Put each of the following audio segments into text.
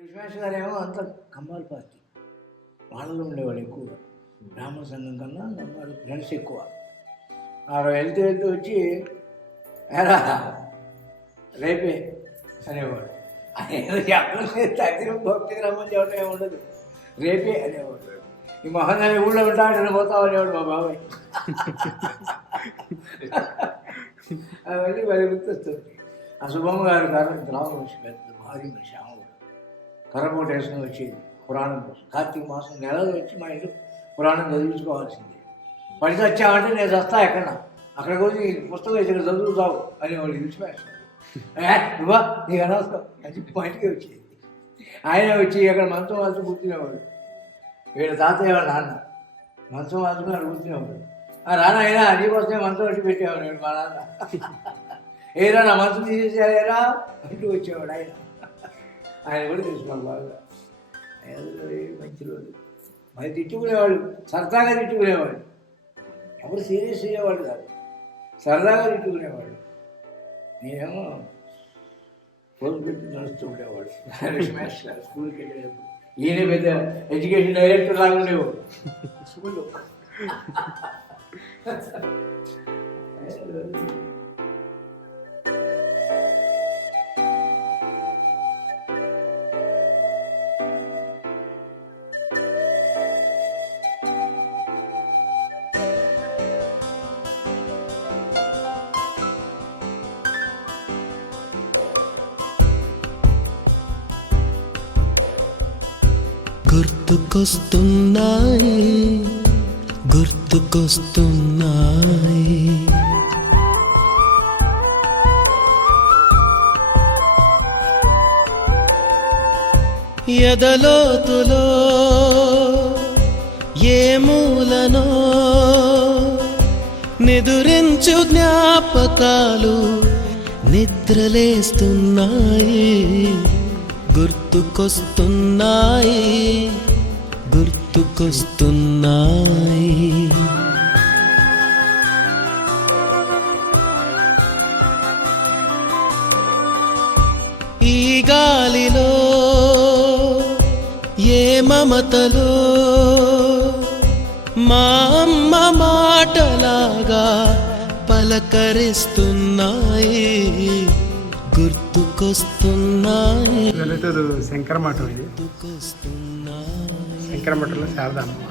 కృష్ణాష్ గారేమో అంత కమ్మాల పార్టీ వాళ్ళలో ఉండేవాడు ఎక్కువగా. బ్రాహ్మణ సంఘం కన్నా కమ్మాలు ఫ్రెండ్స్ ఎక్కువ. ఆడ వెళ్తూ వచ్చి ఎరా రేపే అనేవాడు. తగ్గిన భక్తికి రమ్మని చెప్పడం ఏమి ఉండదు, రేపే అనేవాడు. ఈ మహానాన్ని ఊళ్ళో ఉంటాడని పోతావు అనేవాడు మా బాబాయ్. అవన్నీ మరి గుర్తొస్తుంది. ఆ సుబ్బమ్మ గారు గ్రామ మనిషి, పెద్ద భారీ మనిషి. ఆమె కర్రపోట వేసుకుని వచ్చేది పురాణం కోసం. కార్తీక మాసం నెలలో వచ్చి మా ఇంట్లో పురాణం చదివించుకోవాల్సిందే. పడితే వచ్చామంటే నేను వస్తా ఎక్కడన్నా, అక్కడికి వచ్చి పుస్తకం ఇక్కడ చదువుతావు అని వాళ్ళు విడిచిపెట్టారు. నువ్వా నీకు అనవసరం అని చెప్పి మా ఇంటికి వచ్చేది. ఆయన వచ్చి అక్కడ మంచం వాల్చి కూర్చునేవాడు. వీళ్ళ తాతయ్య వాళ్ళ నాన్న మంచం వాల్చుకుని అక్కడ కూర్చునేవాడు. ఆ నాన్న అయినా నీకోసమే మంచం వచ్చి పెట్టేవాడు మా నాన్న. ఏరా నా మంచం తీసేసారా అంటూ వచ్చేవాడు ఆయన. ఆయన కూడా తెలుసుకున్నాను బాగా. మంచి రోజు మరి తిట్టుకునేవాడు, సరదాగా తిట్టుకునేవాడు. ఎవరు సీరియస్ అయ్యేవాడు కాదు, సరదాగా తిట్టుకునేవాడు. నేనేమో రోజు పెట్టి నడుస్తూ ఉండేవాడు. స్కూల్కి వెళ్ళేటప్పుడు ఈయన పెద్ద ఎడ్యుకేషన్ డైరెక్టర్ లాగా ఉండేవాడు స్కూల్లో. గుర్తుకొస్తున్నాయి గుర్తుకొస్తున్నాయి ఎదలోతులో ఏ మూలనో నిదురించు జ్ఞాపకాలు నిద్రలేస్తున్నాయి. గుర్తుకొస్తున్నాయి గుర్తుకొస్తున్నాయి. ఈ గాలిలో ఏ మమతలో మా అమ్మ మాటలాగా పలకరిస్తున్నాయి. గుర్తుకొస్తున్నాయి. వెలుతురు శంకరమఠం. ఇది శంకరమఠంలో శారదా అమ్మవారు.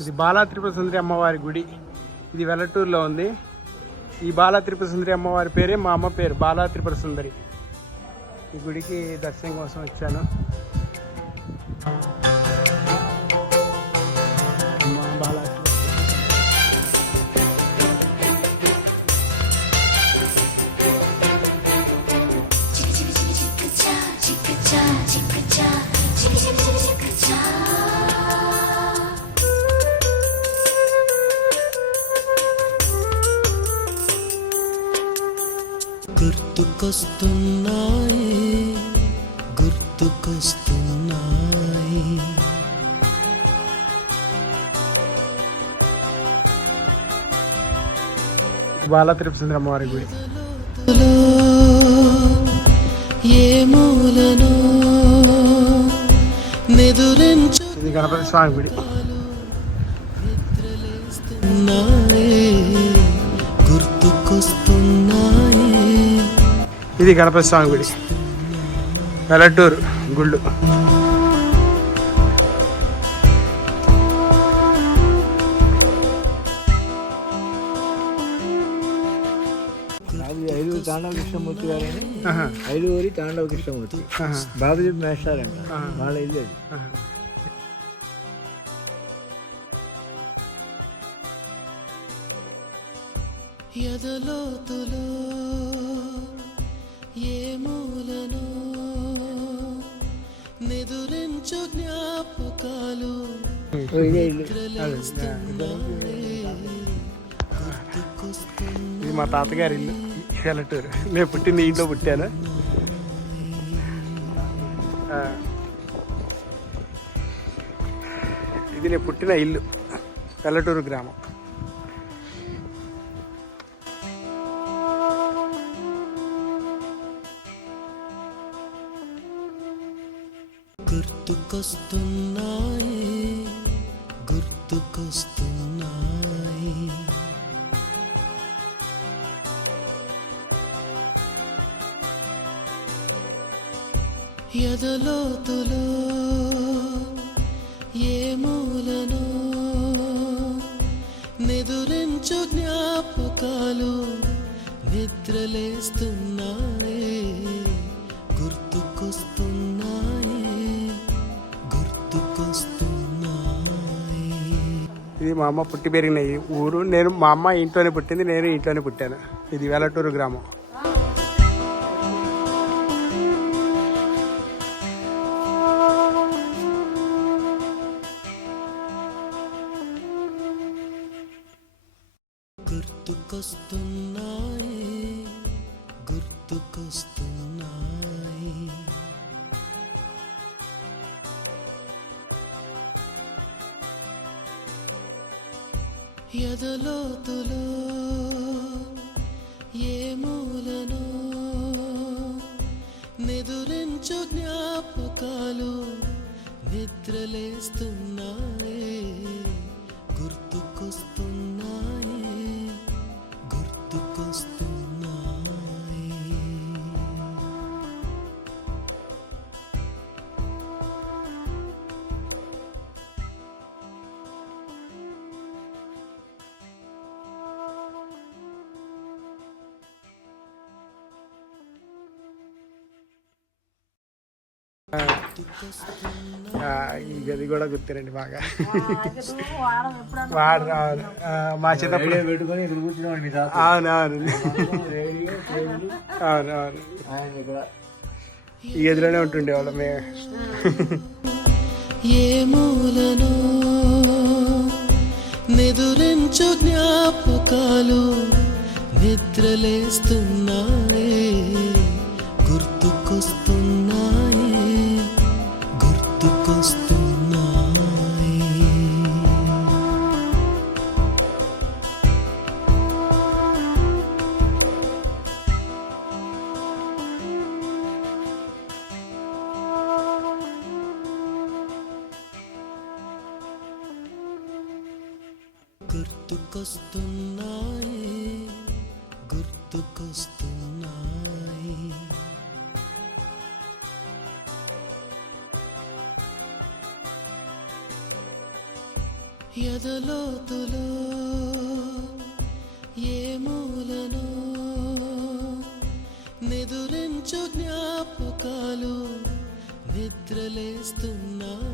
ఇది బాలా త్రిపుర సుందరి అమ్మవారి గుడి. ఇది వెల్లటూరులో ఉంది. ఈ బాలా త్రిపుర సుందరి అమ్మవారి పేరే మా అమ్మ పేరు, బాలా త్రిపుర సుందరి. ఈ గుడికి దర్శనం కోసం వచ్చాను. బాలా గుర్తుకొస్తున్నాయి గుర్తుకొస్తున్నాయి. బాలా త్రిపుర సుందరి అమ్మవారి గుడి. ఏ మూలనో నిదురించు ఇది గణపతి స్వామి గుడి. గుర్తుకొస్తున్నాయి. ఇది గణపతి స్వామి గుడి, వెల్లటూరు గుళ్ళు. ఐలూరు తాండవ కృష్ణమూర్తి గారని, ఐలూరి తాండవ కృష్ణమూర్తి బాబుజీ మేస్టారంట వాళ్ళ ఇల్లు అది. ఎదలోతులో ఏ మూలనో నిదురించు జ్ఞాపకాలు ఇదే ఇల్లు. అదే, ఇది మా తాతగారి ఇల్లు వెల్లటూరు. నేను పుట్టింది ఇంట్లో పుట్టాను. ఇది నేను పుట్టిన ఇల్లు, వెల్లటూరు గ్రామం. గుర్తుకొస్తున్నాయి గుర్తుకొస్తున్నాయి ఎదలోతులో ఏ మూలనో నిదురించు జ్ఞాపకాలు నిద్రలేస్తున్నాయి గుర్తుకొస్తున్నాయి గుర్తుకొస్తున్నాయి. ఇది మా అమ్మ పుట్టి పెరిగిన ఈ ఊరు. మా అమ్మ ఇంట్లోనే పుట్టింది, నేను ఇంట్లోనే పుట్టాను. ఇది వెల్లటూరు గ్రామం. గుర్తుకొస్తున్నాయి గుర్తుకొస్తున్నాయి ఎదలోతులో ఏ మూలనో నిదురించు జ్ఞాపకాలు నిద్రలేస్తున్నాయి గుర్తుకొస్తున్నాయి గుర్తుకొస్తున్నాయి. ఈ గది కూడా గుర్తురండి బాగా. వాడు రావాలి. మా చిన్నప్పుడు రేడియో పెట్టుకొని ఇక్కడ కూర్చున్నాడు మీ తాత. అవునవును రేడియో, టేబుల్, అవునవును. ఆయన ఇక్కడ ఈ గదిలోనే ఉంటుండేవాళ్ళం మేము. ఏ మూలనో నిదురించు జ్ఞాపకాలు నిద్రలేస్తున్నాయి గుర్తుకొస్తున్నాయి గుర్తుకొస్తున్నాయి. గుర్తుకొస్తున్నాయి గుర్తుకొస్తున్నాయి ఎదలోతులో ఏ మూలనో నిదురించు జ్ఞాపకాలు నిద్రలేస్తున్నాయి